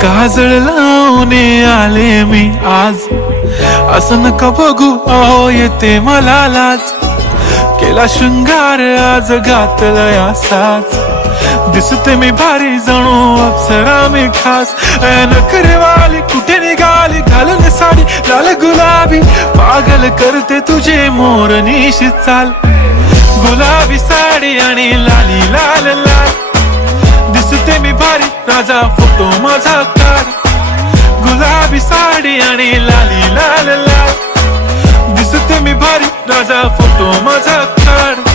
काजळ लावून आले मी आज, असं नका बघू अहो येते मला लाज. केला शृंगार आज घातलाय असाच, दिसते मी भारी जणू अप्सरा मी खास. नखरेवाली कुठे निघाली घालून साडी लाल गुलाबी, पागल करते तुझे मोरनीशी चाल. गुलाबी साडी आणि लाली लाल लाल, दिसते मी भारी राजा फोटो माझा काढ. गुलाबी साडी आणि लाली लाल लाल, दिसते मी भारी राजा फोटो माझा काढ.